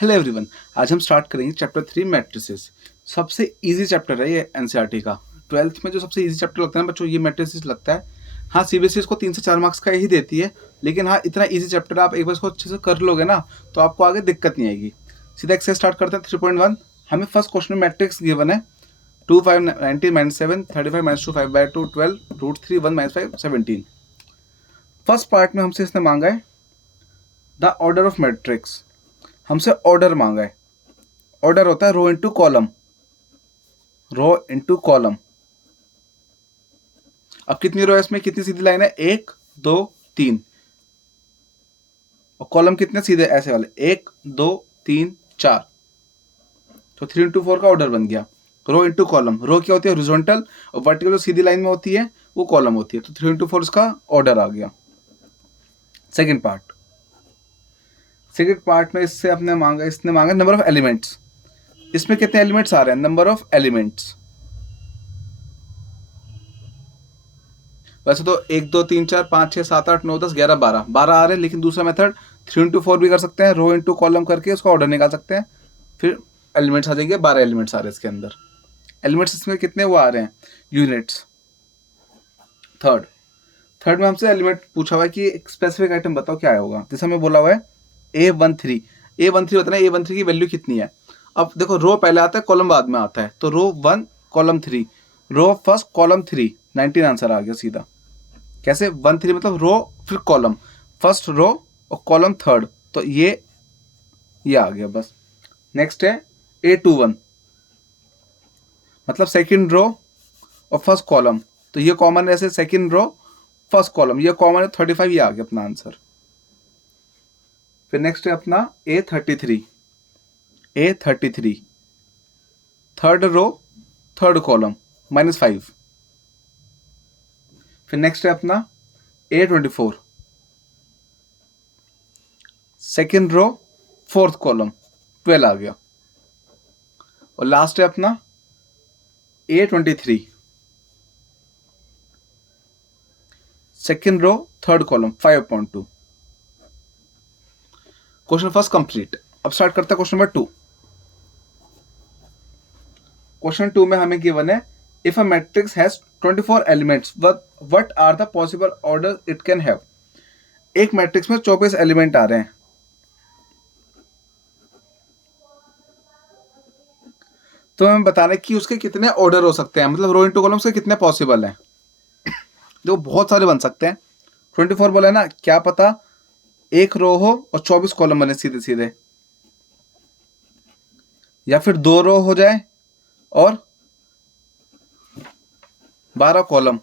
Hello everyone. आज हम start करेंगे चैप्टर 3 मैट्रिसेस। सबसे इजी चैप्टर है ये एनसीईआरटी का। 12th में जो सबसे इजी चैप्टर लगता है ना बच्चों, ये मैट्रिसेस लगता है। हाँ, सीबीएसई इसको 3 से 4 मार्क्स का ही देती है, लेकिन हाँ इतना इजी चैप्टर आप एक बार इसको अच्छे से कर लोगे ना तो आपको आगे दिक्कत नहीं आएगी। सीधा एक से स्टार्ट करते हैं। 3.1 हमें फर्स्ट क्वेश्चन में मैट्रिक्स गिवन है 2 5 19 -7 35 -2 5/2 12 √3 1 -5 17। फर्स्ट पार्ट में हमसे इसने मांगा है द ऑर्डर ऑफ मैट्रिक्स। हमसे ऑर्डर मांगा है। ऑर्डर होता है रो इनटू कॉलम, रो इनटू कॉलम। अब कितनी रो है इसमें, कितनी सीधी लाइन है, 1 2 3। और कॉलम कितने सीधे ऐसे वाले, 1 2 3 4। तो 3 इंटू 4 का ऑर्डर बन गया। रो इनटू कॉलम, रो क्या होती है हॉरिजॉन्टल, और वर्टिकल जो सीधी लाइन में होती है वो कॉलम होती है। तो 3 इंटू 4 इसका ऑर्डर आ गया। सेकेंड पार्ट में इससे इसने मांगा नंबर ऑफ एलिमेंट्स। इसमें कितने एलिमेंट्स आ रहे हैं, नंबर ऑफ एलिमेंट्स। वैसे तो 1 2 3 4 5 6 7 8 9 10 11 12 आ रहे हैं, लेकिन दूसरा मेथड 3 इंटू 4 भी कर सकते हैं। रो इंटू कॉलम करके उसका ऑर्डर निकाल सकते हैं, फिर एलिमेंट्स आ जाएंगे। 12 एलिमेंट्स आ रहे हैं इसके अंदर। एलिमेंट्स इसमें कितने वो आ रहे हैं, यूनिट्स। थर्ड में हमसे एलिमेंट पूछा हुआ है कि एक स्पेसिफिक आइटम बताओ क्या होगा। जैसे हमें बोला हुआ है A13 होता है ना, A13 की वैल्यू कितनी है। अब देखो रो पहले आता है कॉलम बाद में आता है, तो रो 1 column 3, row first column 3 19 answer आ गया सीधा। कैसे 1 3 मतलब रो फिर कॉलम, फर्स्ट रो और कॉलम थर्ड, तो ये आ गया बस। नेक्स्ट है A21 मतलब सेकंड रो और फर्स्ट कॉलम, तो ये कॉमन है, ऐसे सेकंड रो फर्स्ट कॉलम ये कॉमन है, 35 ये आ गया अपना आंसर। फिर नेक्स्ट है अपना A33 third row third column -5। फिर नेक्स्ट है अपना A24 second row fourth column 12 आ गया। और लास्ट है अपना A23 second row third column 5.2। Question first complete. अब स्टार्ट करते हैं क्वेश्चन नंबर 2। क्वेश्चन 2 में हमें गिवन है if a matrix has 24 elements what are the possible order it can have. एक मैट्रिक्स में 24 एलिमेंट आ रहे हैं, तो हमें बताना है कि उसके कितने ऑर्डर हो सकते हैं, मतलब रो इंटू कॉलम से कितने पॉसिबल हैं। जो बहुत सारे बन सकते हैं। 24 बोला है ना, क्या पता एक रो हो और 24 कॉलम बने सीधे सीधे, या फिर 2 रो हो जाए और 12 कॉलम।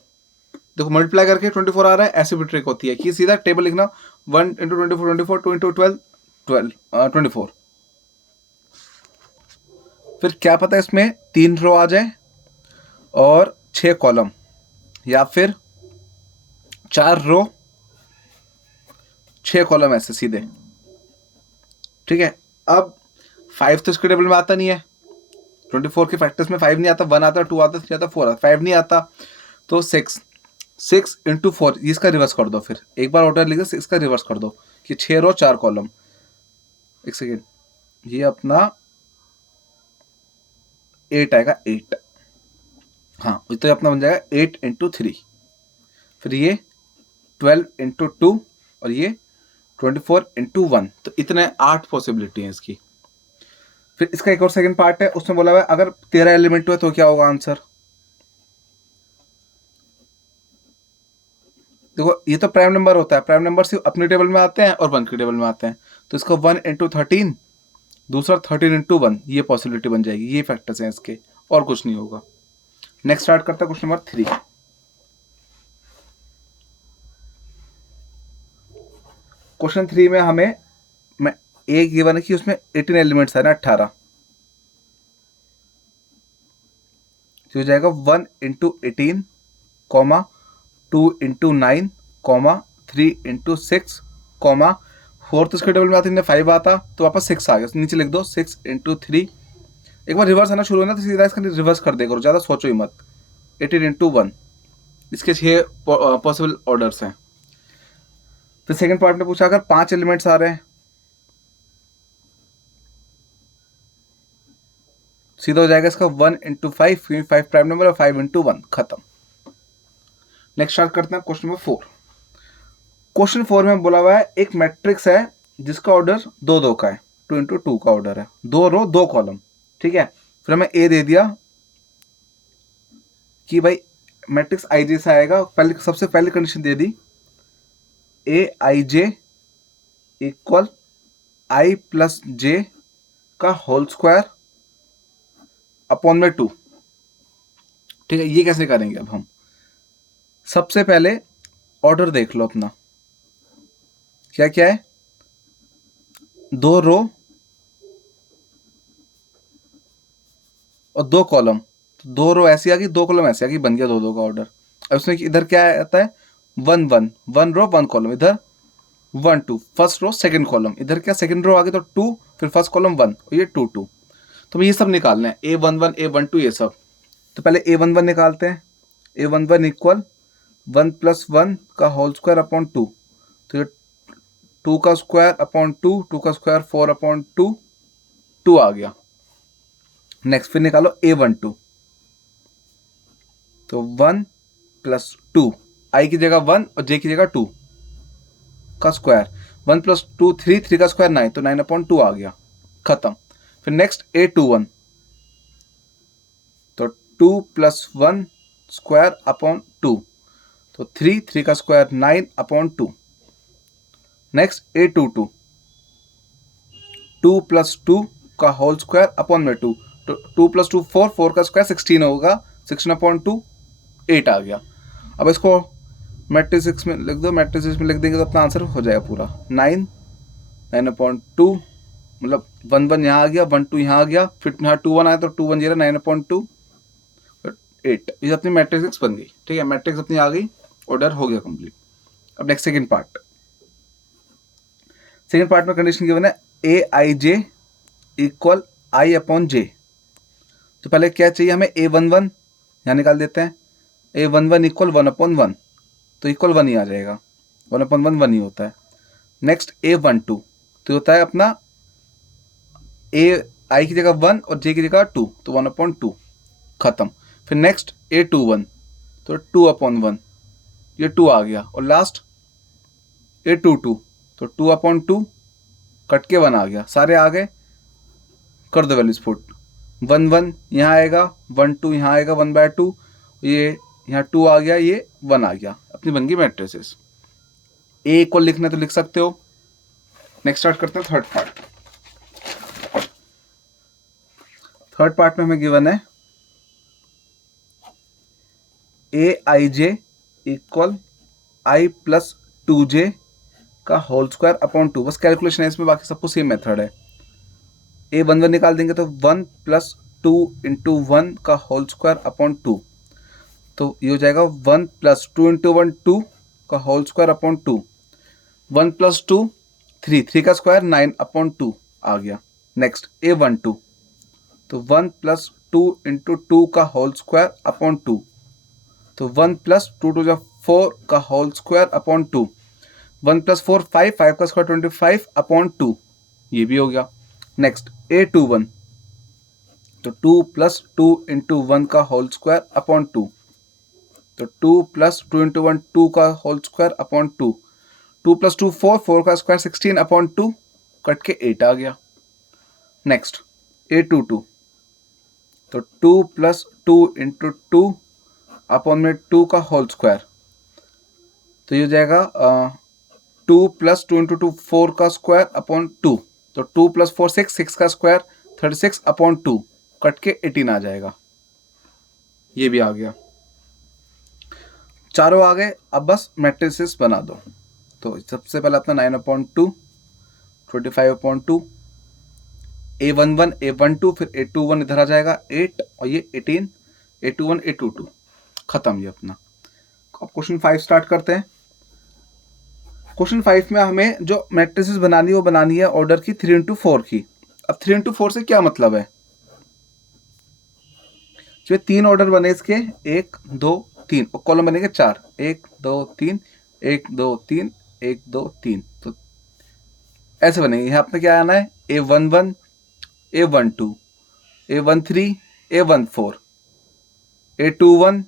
देखो मल्टीप्लाई करके 24 आ रहा है, ऐसी भी ट्रिक होती है कि सीधा टेबल लिखना 1 इंटू 24 24 2 इंटू 12 24। फिर क्या पता इसमें 3 रो आ जाए और 6 कॉलम, या फिर 4 रो 6 कॉलम ऐसे सीधे। ठीक है, अब 5 तो इसके टेबल में आता नहीं है। 24 के फैक्टर्स में 5 नहीं आता, 1 आता, 2 आता, 3 आता, 4 आता, 5 नहीं आता। तो 6 इंटू 4 इसका रिवर्स कर दो। फिर एक बार ऑर्डर लिखा 6 का रिवर्स कर दो कि 6 रो 4 कॉलम। एक सेकेंड, ये अपना 8 आएगा 8। हाँ तो अपना बन जाएगा 8 इंटू 3। फिर ये 12 इंटू 2 और ये 24 इंटू 1। तो इतने 8 पॉसिबिलिटी है इसकी। फिर इसका एक और सेकंड पार्ट है, उसमें बोला हुआ है अगर 13 एलिमेंट हुए तो क्या होगा आंसर। देखो ये तो प्राइम नंबर होता है, प्राइम नंबर सिर्फ अपने टेबल में आते हैं और 1 के टेबल में आते हैं। तो इसका 1 इंटू 13, दूसरा 13 इंटू 1, ये पॉसिबिलिटी बन जाएगी। ये फैक्टर्स हैं इसके, और कुछ नहीं होगा। नेक्स्ट स्टार्ट करता है क्वेश्चन नंबर 3। क्वेश्चन 3 में हमें एक गिवन है कि उसमें 18 एलिमेंट्स है ना, 18। हो जाएगा 1 into 18 comma 2 into 9 comma 3 into 6 comma 4 इसके टेबल में आती है 5 आता, तो वापस 6 आ गया। नीचे लिख दो 6 इंटू 3। एक बार रिवर्स आना शुरू होना तो सीधा इसका रिवर्स कर दे करो, ज़्यादा सोचो ही मत। 18 इंटू 1, इसके 6 पॉसिबल ऑर्डर्स हैं। फिर सेकंड पार्ट ने पूछा अगर 5 एलिमेंट्स आ रहे हैं सीधा हो जाएगा इसका 1 इंटू 5, क्योंकि 5 प्राइम नंबर है, 5 इंटू 1, खत्म। नेक्स्ट स्टार्ट करते हैं क्वेश्चन नंबर 4। क्वेश्चन 4 में बोला हुआ है एक मैट्रिक्स है जिसका ऑर्डर 2 2 का है, 2 इंटू 2 का ऑर्डर है, 2 रो 2 कॉलम, ठीक है। फिर हमें ए दे दिया कि भाई मैट्रिक्स आई जे से आएगा। पहले सबसे पहली कंडीशन दे दी, ए आई जे इक्वल आई प्लस जे का होल स्क्वायर अपॉन में 2, ठीक है। ये कैसे करेंगे अब हम? सबसे पहले ऑर्डर देख लो अपना, क्या क्या है, 2 रो और 2 कॉलम, तो 2 रो ऐसी आ गई, 2 कॉलम ऐसी आ गई, बन गया 2 2 का ऑर्डर। अब इसमें इधर क्या आता है, 1 1, 1 रो 1 कॉलम, इधर 1 2, फर्स्ट रो सेकंड कॉलम, इधर क्या सेकंड रो आ गई तो 2, फिर फर्स्ट कॉलम 1 और ये 2 2। तो ये सब निकालना है, A11 A12 ये सब। तो पहले A11 निकालते हैं। A11 इक्वल 1 प्लस 1 का होल स्क्वायर अपॉन 2, तो ये 2 का स्क्वायर अपॉन 2, 2 का स्क्वायर 4 अपॉन 2, 2 आ गया। नेक्स्ट फिर निकालो A12, तो 1 प्लस 2, आई की जगह 1 और जे की जगह 2 का स्क्वायर, 1 प्लस 2 3, 3 का स्क्वायर 9, तो 9 अपॉन 2 आ गया, खत्म। फिर नेक्स्ट A21, तो 2 प्लस 1 स्क्वायर अपॉन 2, तो 3, 3 का square 9 upon 2। Next A22, 2 plus 2 का होल स्क्वायर अपॉन में 2, तो 2 प्लस 2 4, 4 का स्क्वायर 16 होगा, 16 अपॉन 2 8 आ गया। अब इसको मैट्रिक्स में लिख दो, मैट्रिक्स में लिख देंगे तो अपना आंसर हो जाएगा पूरा 9, 9 अपॉन 2, मतलब 1 1 यहाँ आ गया, 1 2 यहाँ आ गया, फिर यहाँ 2 1 आया तो 2 1 0, 9 अपॉन 2 8। ये अपनी मैट्रिक्स बन गई, ठीक है। मैट्रिक्स अपनी आ गई, ऑर्डर हो गया कंप्लीट। अब next second part. Second part में कंडीशन गिवन है ए आई जे इक्वल आई अपॉन जे। तो पहले क्या चाहिए हमें, A11 यहाँ निकाल देते हैं। A11 इक्वल 1 अपॉन 1, तो इक्वल 1 ही आ जाएगा, 1 अपॉन 1 1 ही होता है। नेक्स्ट A12, तो होता है अपना ए आई की जगह 1 और जे की जगह 2, तो 1 अपॉन 2, खत्म। फिर नेक्स्ट A21, तो 2 अपॉन 1, ये 2 आ गया। और लास्ट A22, तो 2 अपॉन 2 कट के 1 आ गया, सारे आ गए, कर दो वैल्यूज पुट। 1 1 यहाँ आएगा, 1 2 यहाँ आएगा, 1/2, ये यहाँ 2 आ गया, ये 1 आ गया, अपनी बन गई मैट्रिसेस। ए को लिखना तो लिख सकते हो। नेक्स्ट स्टार्ट करते हैं थर्ड पार्ट। थर्ड पार्ट में हमें गिवन है ए आई जे इक्वल आई प्लस 2j का होल स्क्वायर अपॉन 2। बस कैलकुलेशन है इसमें, बाकी सब कुछ सेम मेथड है। A11 निकाल देंगे तो 1 प्लस 2 इंटू 1 का होल स्क्वायर अपॉन 2, तो ये हो जाएगा 1 प्लस 2 इंटू 1 2 का होल स्क्वायर अपॉन 2, 1 प्लस 2 3, 3 का स्क्वायर 9 अपॉन 2 आ गया। नेक्स्ट A12, तो 1 प्लस 2 इंटू 2 का होल स्क्वायर अपॉन 2, तो 1 प्लस 2 टू 4 का होल स्क्वायर अपॉन 2, 1 प्लस 4 5, 5 का स्क्वायर 25 अपॉन 2, ये भी हो गया। नेक्स्ट A21, तो 2 प्लस 2 इंटू 1 का होल स्क्वायर अपॉन 2, तो 2 प्लस 2 इंटू 1 2 का होल स्क्वायर अपॉन 2, 2 प्लस 2 4, 4 का स्क्वायर 16 अपॉन 2, कट के 8 आ गया। नेक्स्ट A22, तो 2 प्लस 2 इंटू 2 अपॉन में 2 का होल स्क्वायर, तो ये हो जाएगा 2 प्लस 2 इंटू 2 4 का स्क्वायर अपॉन 2, तो 2 प्लस 4 6, 6 का स्क्वायर 36 अपॉन 2, कट के 18 आ जाएगा, ये भी आ गया। चारों आ गए, अब बस मैट्रिसेस बना दो। तो सबसे पहले अपना 9 अपॉन 2, 25 अपॉन 2, A11 A12, फिर A21 इधर आ जाएगा 8 और ये 18, A21 A22, खत्म ये अपना। अब क्वेश्चन 5 स्टार्ट करते हैं। क्वेश्चन 5 में हमें जो मैट्रिसेस बनानी है वो बनानी है ऑर्डर की 3 इंटू 4 की। अब 3 इंटू 4 से क्या मतलब है, जो 3 ऑर्डर बने इसके 1 2 3 और कॉलम बनेंगे 4, 1 2 3 1 2 3 1 2 3, तो ऐसे बनेंगे। यहाँ पे क्या आना है, A11 A12 A13, A14, A21,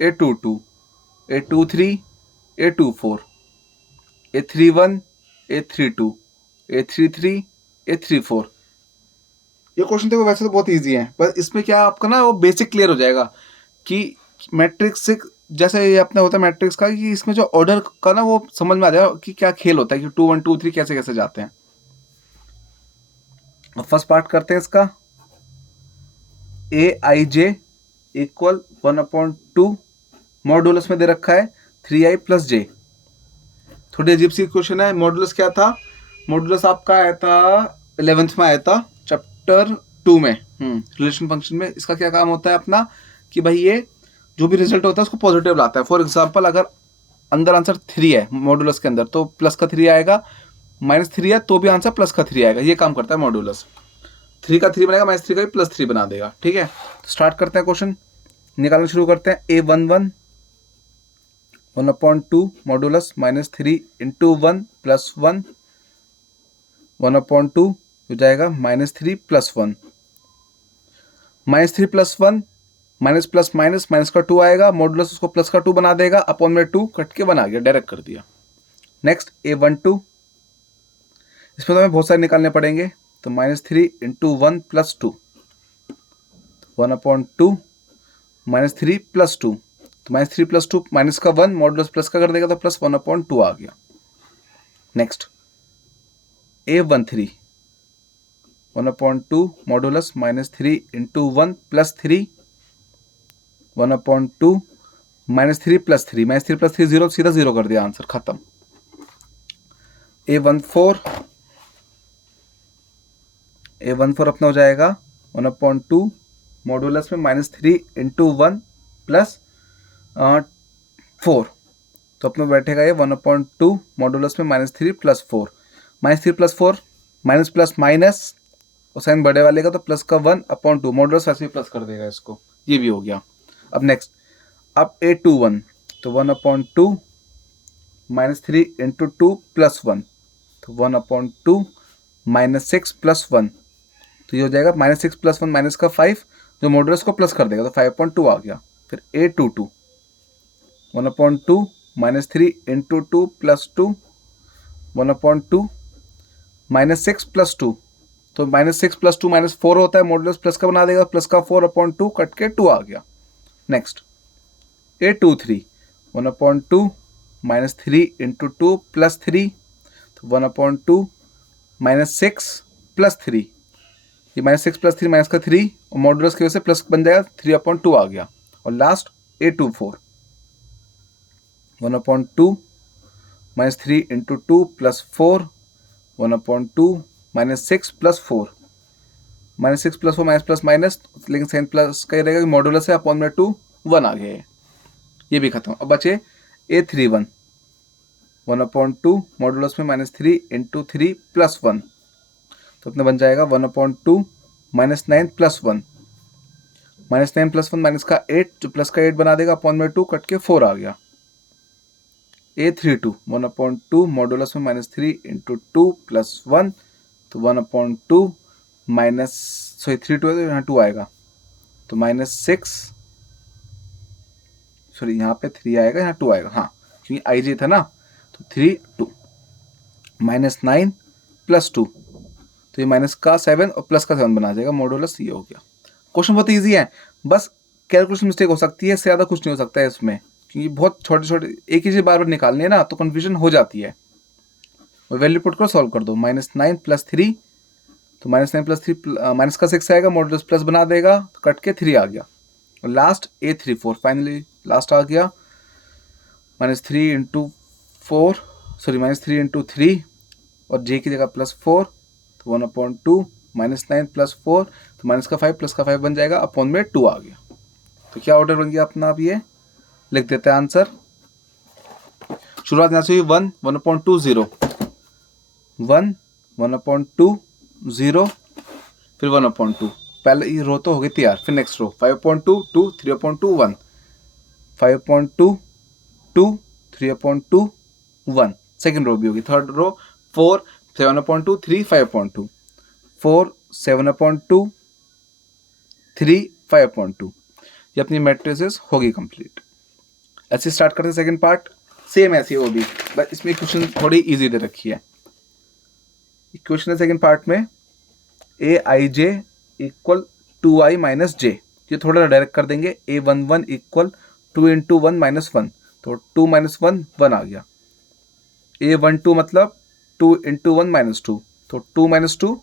A22, A23, A24, A31, A32, A33, A34। ये क्वेश्चन देखो वैसे तो बहुत इजी है, पर इसमें क्या आपका ना वो बेसिक क्लियर हो जाएगा कि मैट्रिक्स से जैसे ये अपना होता है मैट्रिक्स का, कि इसमें जो ऑर्डर का ना वो समझ में आ जाएगा कि क्या खेल होता है, कि 2 1 2 3 कैसे कैसे जाते हैं। अब फर्स्ट पार्ट करते हैं इसका। ए आई जे इक्वल 1/2 मॉडुलस में दे रखा है 3i + j। थोड़ी अजीब सी क्वेश्चन है। मॉडुलस क्या था? मॉडुलस आपका आया था 11th में, आया था चैप्टर 2 में, रिलेशन फंक्शन में। इसका क्या काम होता है अपना, कि भाई ये जो भी रिजल्ट होता है उसको पॉजिटिव लाता है। फॉर एग्जांपल अगर अंदर आंसर 3 है मॉडुलस के अंदर, तो प्लस का 3 आएगा, -3 है तो भी आंसर प्लस का 3 आएगा। ये काम करता है मॉडुलस। 3 का 3 बनेगा, -3 का भी +3 बना देगा। ठीक है, स्टार्ट करते हैं, क्वेश्चन निकालना शुरू करते हैं। A11 1/2 मॉडुलस -3 × 1 + 1 1/2 हो जाएगा -3 + 1, -3 + 1 माइनस प्लस माइनस, माइनस का 2 आएगा, मॉडुलस उसको प्लस का 2 बना देगा, अपॉन में 2 कट के 1 आ गया, डायरेक्ट कर दिया। नेक्स्ट A12, इसमें तो हमें बहुत सारे निकालने पड़ेंगे, तो -3 × 1 + 2 1/2 -3 + 2, तो -3 + 2 माइनस का 1, मॉडुलस प्लस का कर देगा तो प्लस 1/2 आ गया। नेक्स्ट A13 1/2 मॉडुलस -3 × 1 + 3 1/2 -3 + 3, -3 + 3 0, सीधा 0 कर दिया, आंसर खत्म। A14 अपना हो जाएगा 1/2 मॉडुलस में -3 × 1 + 4, तो अपना बैठेगा ये 1/2 मॉडुलस में -3 + 4, -3 + 4 माइनस प्लस माइनस, और साइन बड़े वाले का तो प्लस का 1/2, मॉडुलस वैसे ही प्लस कर देगा इसको, ये भी हो गया। अब नेक्स्ट, अब A21, तो 1/2 -3 × 2 + 1, तो 1/2 -6 + 1, तो ये हो जाएगा -6 + 1 माइनस का 5, जो मॉडुलस को प्लस कर देगा तो 5/2 आ गया। फिर A22 1/2 -3 × 2 + 2 1/2 -6 + 2, तो -6 + 2 -4 होता है, मॉडुलस प्लस का बना देगा, प्लस का 4/2 कट के 2 आ गया। नेक्स्ट A23 1/2 -3 × 2 + 3, तो 1/2 -6 + 3, ये -6 + 3 माइनस का 3, और मॉडुलस की वजह से प्लस बन जाएगा, 3/2 आ गया। और last A24 1/2 -3 × 2 + 4 1/2 -6 + 4, -6 + 4 minus plus minus, लेकिन साइन प्लस का ही रहेगा, मॉडुलस है, अपॉन में 2 1 आ गया, ये भी खत्म। अब बचे A31 1/2 मॉडुलस में -3 × 3 + 1, तो अपने बन जाएगा 1/2 -9 + 1, -9 + 1 माइनस का 8, जो प्लस का 8 बना देगा, अपॉन में 2 कट के 4 आ गया। A32 1/2 मॉडुलस में -3 × 2 + 1, तो 1/2 -3 2 है तो यहाँ 2 आएगा, तो -6, सॉरी यहाँ पे 3 आएगा, यहाँ 2 आएगा, हाँ क्योंकि IJ था ना, तो 3 2 -9 + 2, तो ये माइनस का 7 और प्लस का 7 बना जाएगा, मॉडुलस ये हो गया। क्वेश्चन बहुत ईजी है, बस कैलकुलेशन मिस्टेक हो सकती है, इससे ज़्यादा कुछ नहीं हो सकता है इसमें, क्योंकि बहुत छोटे छोटे एक ही चीज़ बार बार निकालनी है ना, तो कन्फ्यूजन हो जाती है। और वैल्यू पुट करो, सॉल्व कर दो, -9 + 3, तो -9 + 3 माइनस का 6 आएगा, मॉडुलस प्लस बना देगा, तो कट के 3 आ गया। और लास्ट A34 फाइनली लास्ट आ गया, -3 × 4, सॉरी -3 × 3, और J की जगह +4, तो 1/2 -9 + 4, तो माइनस का 5 प्लस का 5 बन जाएगा, अपॉन में 2 आ गया। तो क्या ऑर्डर बन गया अपना, अब ये लिख देते हैं आंसर। शुरुआत यहाँ से हुई 1 1/2 0 1 1/2 0, फिर 1/2, पहले ये रो तो हो गई तैयार। फिर नेक्स्ट रो 5/2 2 3/2 1 5/2 2 3/2 1, सेकेंड रो भी होगी। Third row 4 7/2 3 5/2 4 7/2 3 5.2। ये अपनी मैट्रिसेस होगी कंप्लीट। ऐसे स्टार्ट करते हैं सेकंड पार्ट, सेम ऐसी वो भी, बस इसमें क्वेश्चन थोड़ी इजी दे रखी है। क्वेश्चन है सेकंड पार्ट में aij इक्वल 2i माइनस जे, ये थोड़ा डायरेक्ट कर देंगे। a11 इक्वल 2 इंटू 1 माइनस 1, तो 2 माइनस 1 1 आ गया। a12 मतलब 2 इंटू 1 माइनस 2, तो 2 माइनस 2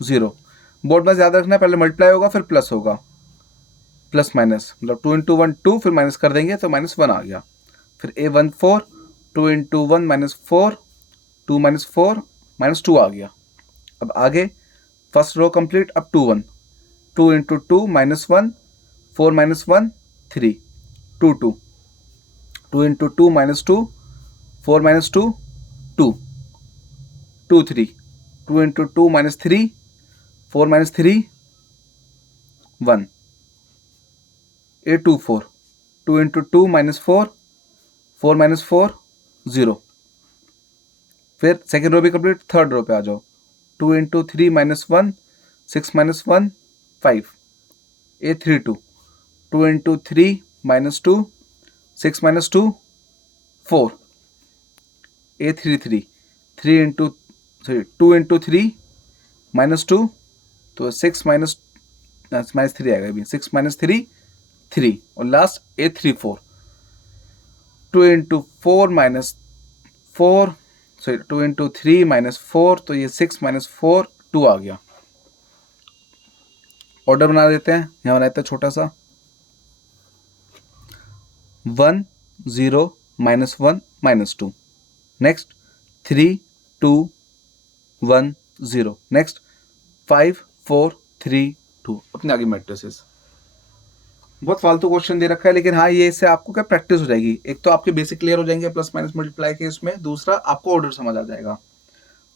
0। बोर्ड में याद रखना, पहले मल्टीप्लाई होगा फिर प्लस होगा, प्लस माइनस मतलब 2 इंटू 1 2, फिर माइनस कर देंगे तो माइनस 1 आ गया। फिर a14 2 into 1 minus 4, 2 minus 4 minus 2 आ गया। अब आगे फर्स्ट रो कंप्लीट, अब 2 1, 2 into 2 minus 1, 4 minus 1 3, 2 2, 2 into 2 minus 2, 4 minus 2 2, 2 3, 2 into 2 minus 3, 4 minus 3 1, a24 2 into 2 minus 4, 4 minus 4 0। फिर सेकेंड रो भी कंप्लीट, थर्ड रो पे आ जाओ। 2 into 3 minus 1, 6 minus 1 5, a32 2 into 3 minus 2, 6 minus 2 4, a33 3 into 2 into 3 minus 2, तो 6 minus 3 आएगा, भी 6 minus 3 3, और last a34 2 into 4 minus 4, sorry 2 into 3 minus 4, तो ये 6 माइनस 4 2 आ गया। ऑर्डर बना देते हैं, यहाँ बनाते हैं छोटा सा 1 0 माइनस 1 माइनस 2, नेक्स्ट 3 2 1 0, नेक्स्ट 5 4 3 2, अपने आगे मैट्रिसेस। बहुत फालतू क्वेश्चन दे रखा है, लेकिन हाँ ये इससे आपको क्या प्रैक्टिस हो जाएगी। एक तो आपके बेसिक क्लियर हो जाएंगे प्लस माइनस मल्टीप्लाई के इसमें, दूसरा आपको ऑर्डर समझ आ जाएगा।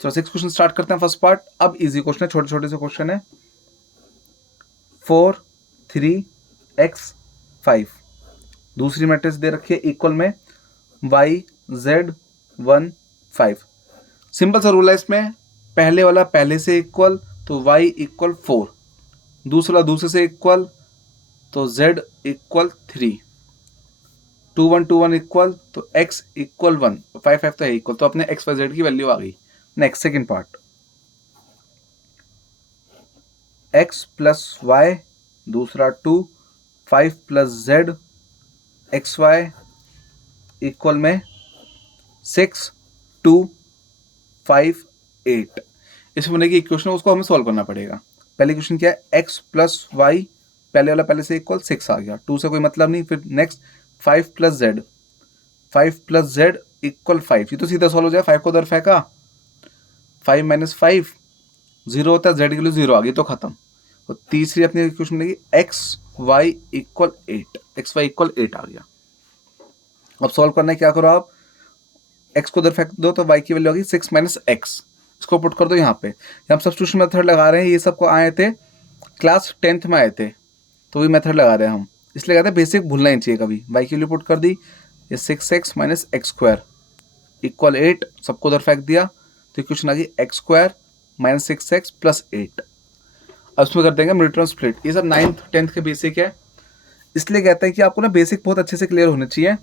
चलो 6 क्वेश्चन स्टार्ट करते हैं फर्स्ट पार्ट। अब इजी क्वेश्चन है, छोटे छोटे से क्वेश्चन है। 4 3 x 5, दूसरी मैट्रिक्स दे रखी है इक्वल में y z 1 5। सिंपल सा रूल है इसमें, पहले वाला पहले से इक्वल तो y इक्वल 4, दूसरा दूसरे से इक्वल तो z इक्वल 3, 2 1 2 1 इक्वल तो x इक्वल 1, 5 5 तो है इक्वल, तो अपने x y z की वैल्यू आ गई। Next second part, x plus y, दूसरा 2 5 plus z x y equal में 6 2 5 8। इसमें बनेगी इक्वेशन, उसको हमें सॉल्व करना पड़ेगा। पहले इक्वेशन क्या है, x प्लस वाई, पहले वाला पहले से इक्वल 6 आ गया, 2 से कोई मतलब नहीं। फिर next 5 plus Z, 5 plus z equal 5, ये तो सीधा सॉल्व हो जाए। 5 को उधर फेंका, 5 माइनस 5 0 होता है, जेड की वैल्यू 0 आ गई तो खत्म। तो तीसरी अपनी इक्वेशन बनेगी x y equal 8, x y equal 8 आ गया। अब सॉल्व करना है, क्या करो आप, एक्स को उधर फेंक दो तो वाई की वैल्यू आ गई 6 माइनस एक्स, इसको पुट कर दो यहाँ पे। हम सब्स्टिट्यूशन मेथड लगा रहे हैं, ये सबको आए थे क्लास 10th में आए थे, तो वही मेथड लगा रहे हैं हम, इसलिए कहते हैं बेसिक भूलना ही चाहिए कभी। वाई की वैल्यू पुट कर दी, ये 6x minus x square equal 8, सबको उधर फेंक दिया, तो इक्वेशन आ गई x square minus 6x plus 8। अब उसमें कर देंगे मिड टर्म स्प्लिट। ये सब 9th 10th के बेसिक है, इसलिए कहते हैं कि आपको ना बेसिक बहुत अच्छे से क्लियर होने चाहिए,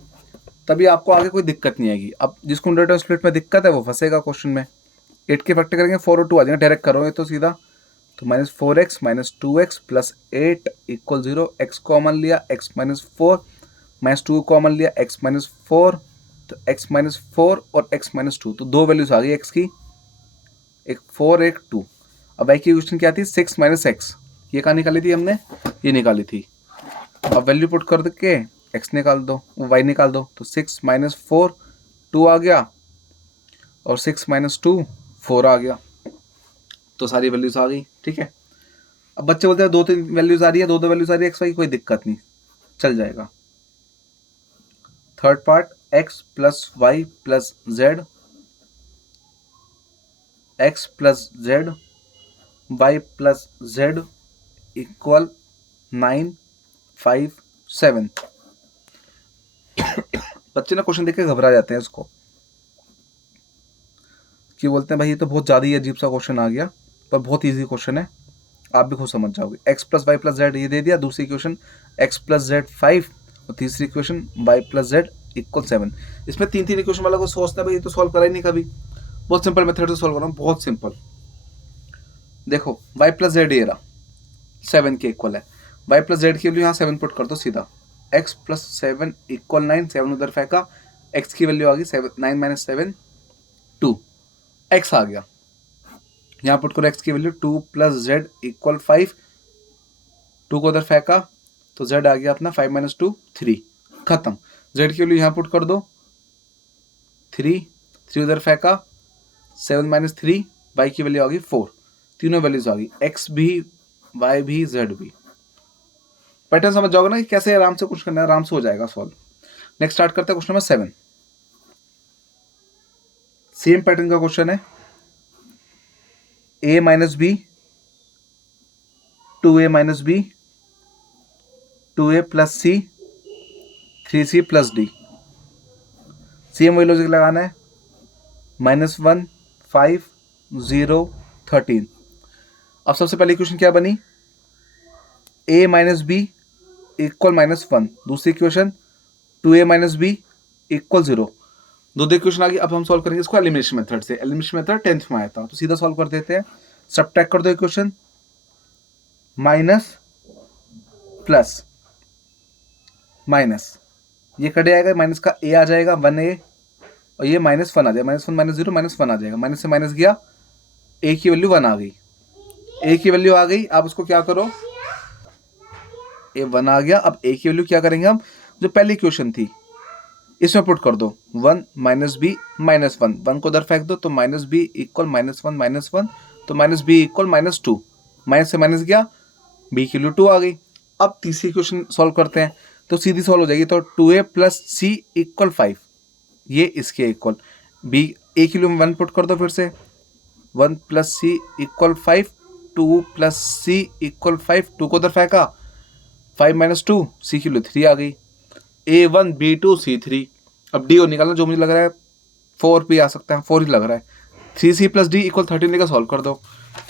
तभी आपको आगे कोई दिक्कत नहीं आएगी। अब जिसको मिड टर्म स्प्लिट में दिक्कत है वो फंसेगा क्वेश्चन में। 8 के फैक्टर करेंगे 4 और 2 आ जाएंगे, डायरेक्ट करोगे तो सीधा, तो minus 4x minus 2x plus 8 equal 0। X common लिया, x माइनस 4 माइनस 2 कॉमन लिया, x माइनस 4, तो x माइनस 4 और x माइनस 2, तो दो वैल्यूज आ गई x की, एक 4 एक 2। अब y की क्वेश्चन क्या थी, 6 माइनस एक्स, ये कहाँ निकाली थी हमने, ये निकाली थी। अब वैल्यू पुट कर के x निकाल दो, y निकाल दो, तो 6 माइनस 4 2 आ गया, और 6 माइनस 2 4 आ गया, तो सारी वैल्यूज आ गई। ठीक है, अब बच्चे बोलते हैं 2-3 वैल्यूज आ रही है, 2 वैल्यूज आ रही है एक्स वाई, कोई दिक्कत नहीं, चल जाएगा। Third part, x plus y plus z, x plus z y plus z equal 9 5 7। बच्चे ना क्वेश्चन देख के घबरा जाते हैं इसको, कि बोलते हैं भाई ये तो बहुत ज़्यादा ही अजीब सा क्वेश्चन आ गया, पर बहुत इजी क्वेश्चन है। आप भी खुद समझ जाओगे। X plus y plus z ये दे दिया, दूसरी इक्वेशन एक्स प्लस जेड 5 और तीसरी equation y plus z equal 7। इसमें तीन तीन इक्वेशन वाला को सोचना भाई, ये तो सॉल्व करा ही नहीं कभी। बहुत सिंपल मेथड से सॉल्व कर रहा हूँ, बहुत सिंपल। देखो वाई प्लस जेड ये रहा 7 के इक्वल है, वाई प्लस जेड की वैल्यू यहाँ 7 पुट कर दो सीधा, एक्स प्लस 7 इक्वल 9, 7 उधर फेंका, एक्स की वैल्यू आ गई 9 माइनस 7 2, एक्स आ गया, यहाँ पुट करो एक्स की वैल्यू 2 प्लस जेड इक्वल 5, 2 को उधर फेंका तो जेड आ गया अपना 5 माइनस 2 3, खत्म। जेड की वैल्यू यहाँ पुट कर दो 3, 3 उधर फेंका 7 माइनस 3, वाई की वैल्यू आ गई 4, तीनों वैल्यूज आ गई, एक्स भी वाई भी जेड भी। पैटर्न समझ जाओगे ना कि कैसे आराम से कुछ करना है, आराम से हो जाएगा सॉल्व। नेक्स्ट स्टार्ट करते हैं क्वेश्चन नंबर 7। सेम पैटर्न का क्वेश्चन है, a minus b 2a minus b 2a plus c 3c plus d. Same वही लॉजिक लगाना है, -1 5 0 13। अब सबसे पहले इक्वेशन क्या बनी, a माइनस बी इक्वल -1, दूसरी equation 2a minus B equal 0, दो इक्वेशन आ गई। अब हम सॉल्व करेंगे इसको एलिमिनेशन मेथड से। एलिमिनेशन मेथड 10th में आया था, तो सीधा सॉल्व कर देते हैं। सब्ट्रैक्ट कर दो इक्वेशन, माइनस प्लस माइनस, ये कट जाएगा, माइनस का a आ जाएगा 1a और ये -1 आ जाएगा, -1 -0 -1 आ जाएगा, माइनस से माइनस गया, a की वैल्यू 1 आ गई, a की वैल्यू आ गई। आप उसको क्या करो, a 1 आ गया, अब a की वैल्यू क्या करेंगे हम, जो पहली इक्वेशन थी इसमें पुट कर दो 1 माइनस बी माइनस 1, 1 को उधर फेंक दो तो माइनस बी इक्वल -1 तो माइनस बी इक्वल -2, माइनस से माइनस गया, बी की वैल्यू 2 आ गई। अब तीसरी इक्वेशन सॉल्व करते हैं तो सीधी सॉल्व हो जाएगी, तो 2a प्लस सी इक्वल 5, ये इसके इक्वल, बी ए की वैल्यू 1 पुट कर दो फिर से, 1 प्लस सी इक्वल 5, 2 प्लस सी इक्वल 5, 2 को उधर फेंका 5 माइनस 2, सी की वैल्यू 3 आ गई, A1 B2 C3। अब डी और निकालना, जो मुझे लग रहा है 4 भी आ सकता है, 4 ही लग रहा है। 3c प्लस डी इक्वल 13 लेकर सॉल्व कर दो,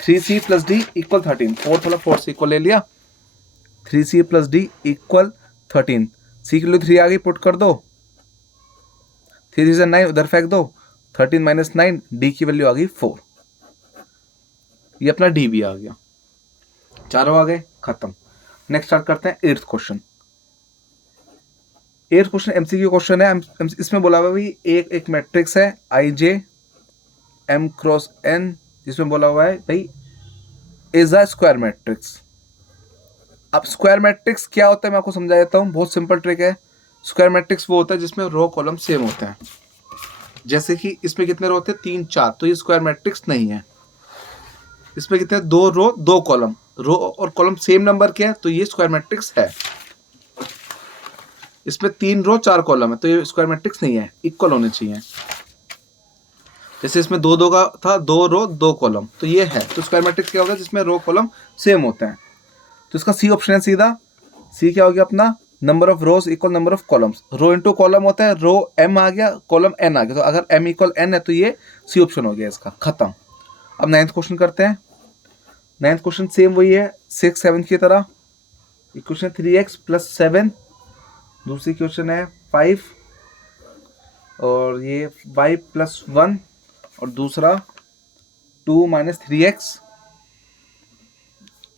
3c प्लस डी इक्वल 13, 4 थोड़ा 4 से इक्वल ले लिया, 3c प्लस डी इक्वल 13, सी की वैल्यू 3 आ गई, पुट कर दो, 3 3 9 उधर फेंक दो, 13 माइनस 9, डी की वैल्यू आ गई 4, ये अपना डी भी आ गया, चारों आ गए, खत्म। नेक्स्ट स्टार्ट करते हैं 8th question. 8th question MCQ question है। इसमें बोला हुआ भाई एक मैट्रिक्स है आई जे एम क्रॉस एन, जिसमें बोला हुआ है भाई इज अ स्क्वायर मैट्रिक्स। अब स्क्वायर मैट्रिक्स क्या होता है मैं आपको समझा देता हूँ, बहुत सिंपल ट्रिक है। स्क्वायर मैट्रिक्स वो होता है जिसमें रो कॉलम सेम होते हैं, जैसे कि इसमें कितने रो होते हैं 3 4, तो ये स्क्वायर मैट्रिक्स नहीं है। इसमें कितने 2 रो 2 कॉलम, रो और कॉलम सेम नंबर के हैं तो ये स्क्वायर मैट्रिक्स है। इसमें 3 रो 4 कॉलम है तो ये स्क्वायर मैट्रिक्स नहीं है, इक्वल होने चाहिए। जैसे इसमें 2 2 का था, 2 रो 2 कॉलम, तो ये है। तो स्क्वायर मैट्रिक्स क्या होगा, जिसमें रो कॉलम सेम होते हैं। तो इसका सी ऑप्शन है सीधा। सी क्या हो गया अपना, number of rows equal number of columns, row into column होता है, रो एम आ गया कॉलम एन आ गया, तो अगर एम इक्वल एन है तो ये सी ऑप्शन हो गया इसका, खत्म। अब 9th क्वेश्चन करते हैं। 9th क्वेश्चन सेम वही है 6 7 की तरह। इक्वेशन 3x प्लस 7, दूसरी क्वेश्चन है 5 और ये y प्लस 1 और दूसरा 2 माइनस 3x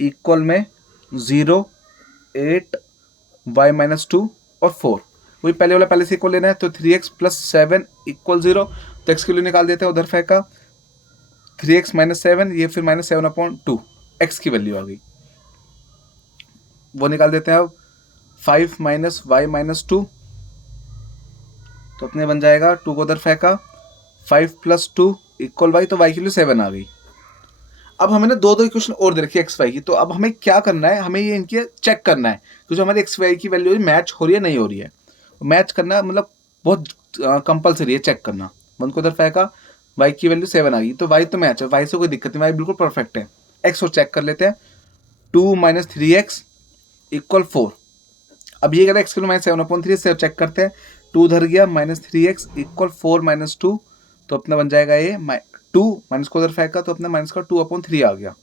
इक्वल में 0 8 y माइनस 2 और 4। वही पहले वाला पहले से इक्वल लेना है, तो 3x प्लस 7 इक्वल 0, तो x के लिए निकाल देते हैं, उधर फेंका 3x माइनस 7, ये फिर माइनस 7/2, x की वैल्यू आ गई, वो निकाल देते हैं। अब 5 माइनस वाई माइनस 2, तो अपने बन जाएगा 2 को उधर फेंका 5 प्लस 2 इक्वल वाई, तो वाई की वैल्यू 7 आ गई। अब हमें ना दो इक्वेशन और दे रखी है एक्स वाई की, तो अब हमें क्या करना है, हमें ये इनकी चेक करना है कि जो हमारी एक्स वाई की वैल्यू मैच हो रही है नहीं हो रही है। मैच करना मतलब बहुत कंपलसरी है चेक करना। 1 को उधर फेंका, वाई की वैल्यू 7 आ गई, तो वाई तो मैच है, वाई से कोई दिक्कत नहीं, वाई बिल्कुल परफेक्ट है। एक्स और चेक कर लेते हैं, 2 माइनस 3x इक्वल 4। अब ये करें एक्स की वैल्यू -7/3 से चेक करते हैं, 2 उधर गया, -3x इक्वल 4 माइनस 2, तो अपना बन जाएगा ये 2, माइनस को उधर फेंका तो अपना माइनस का 2/3 आ गया।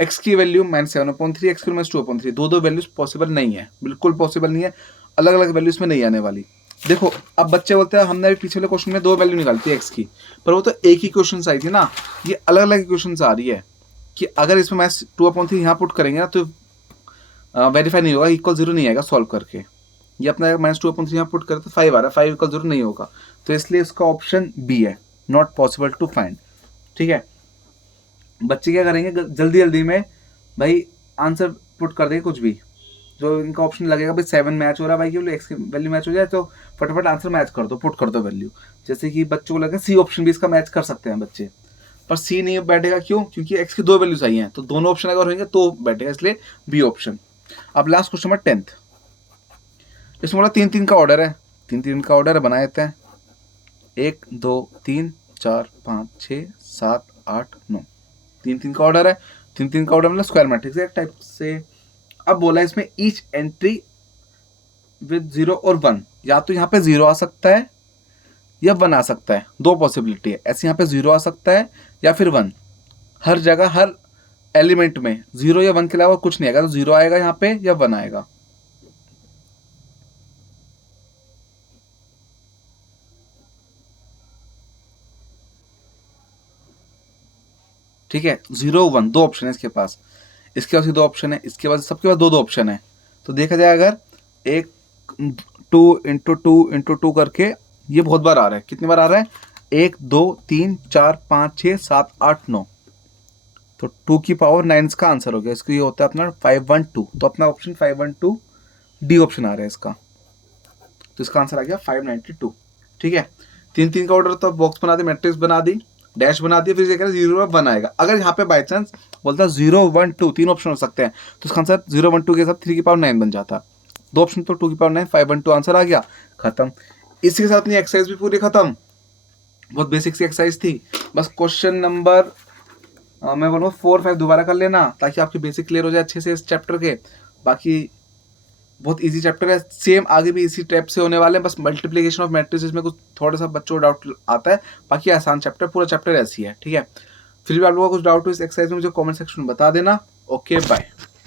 एक्स की वैल्यू -7/3, एक्स की वैल्यू -2/3, दो वैल्यूज पॉसिबल नहीं है, बिल्कुल पॉसिबल नहीं है, अलग अलग वैल्यूज में नहीं आने वाली। देखो अब बच्चे बोलते हैं हमने अभी पिछले वाले क्वेश्चन में दो वैल्यू निकालती है एक्स की, पर वो तो एक ही क्वेश्चन आई थी ना, ये अलग अलग क्वेश्चन आ रही है कि अगर इसमें -2/3 यहाँ पुट करेंगे ना तो वेरीफाई नहीं होगा, इक्वल 0 नहीं आएगा सॉल्व करके। ये अपना -2/3 यहाँ पुट करें तो 5 आ रहा है, 5 = 0 नहीं होगा, तो इसलिए इसका ऑप्शन बी है, नॉट पॉसिबल टू फाइंड। ठीक है, बच्चे क्या करेंगे जल्दी जल्दी में भाई आंसर पुट कर देंगे कुछ भी, जो इनका ऑप्शन लगेगा भाई 7 मैच हो रहा है भाई की एक्स की वैल्यू मैच हो जाए तो फटाफट आंसर मैच कर दो, पुट कर दो वैल्यू। जैसे कि बच्चों को लगे सी ऑप्शन भी इसका मैच कर सकते हैं बच्चे, पर सी नहीं बैठेगा, क्यों? क्योंकि एक्स की दो वैल्यूज आई हैं, तो दोनों ऑप्शन अगर होंगे तो बैठेगा, इसलिए बी ऑप्शन। अब लास्ट क्वेश्चन नंबर 10th, इसमें बोला 3-3 का ऑर्डर है, 3-3 का ऑर्डर है, बना देते हैं 1 2 3 4 5 6 7 8 9, 3-3 का ऑर्डर है, 3-3 का ऑर्डर मतलब स्क्वायर मैट्रिक्स है एक टाइप से। अब बोला इसमें ईच एंट्री विद 0 और 1, या तो यहाँ पे 0 आ सकता है या 1 आ सकता है, दो पॉसिबिलिटी है, ऐसे यहाँ पे 0 आ सकता है या फिर 1, हर जगह हर एलिमेंट में 0 या 1 के अलावा कुछ नहीं आएगा, तो 0 आएगा यहाँ पे या 1 आएगा। ठीक है, 0 1 दो ऑप्शन है इसके पास, इसके पास दो ऑप्शन है, इसके पास, सबके पास दो दो ऑप्शन है। तो देखा जाए अगर एक 2 करके ये बहुत बार आ रहा है, कितनी बार आ रहा है? 1 2 3 4 5 6 7 8 9, तो 2 की पावर 9 का आंसर हो गया। इसका ये होता है अपना 512, तो अपना ऑप्शन 512 डी ऑप्शन आ रहा है इसका, तो इसका आंसर आ गया 592। ठीक है, 3-3 का ऑर्डर, तो बॉक्स बना दी, मैट्रिक्स बना दी, डैश बना दिया, फिर ये कह रहा है 0 1 आएगा। अगर यहाँ पे बाई चांस बोलता 0 1 2 तीन ऑप्शन हो सकते हैं, तो इसका आंसर 0 1 2 के साथ 3 की पावर 9 बन जाता, दो ऑप्शन तो 2 की पावर 9 512 आंसर आ गया, खत्म। इसी के साथ नहीं एक्सरसाइज भी पूरी खत्म, बहुत बेसिक सी एक्सरसाइज थी। बस क्वेश्चन नंबर मैं बोलूँगा 4 5 दोबारा कर लेना, ताकि आपके बेसिक क्लियर हो जाए अच्छे से इस चैप्टर के। बाकी बहुत इजी चैप्टर है, सेम आगे भी इसी टाइप से होने वाले हैं, बस मल्टीप्लिकेशन ऑफ मैट्रिसेस में कुछ थोड़ा सा बच्चों को डाउट आता है, बाकी आसान चैप्टर, पूरा चैप्टर ऐसी है। ठीक है, फिर भी आप लोगों को कुछ डाउट हो इस एक्सरसाइज में मुझे कमेंट सेक्शन में बता देना। Okay bye.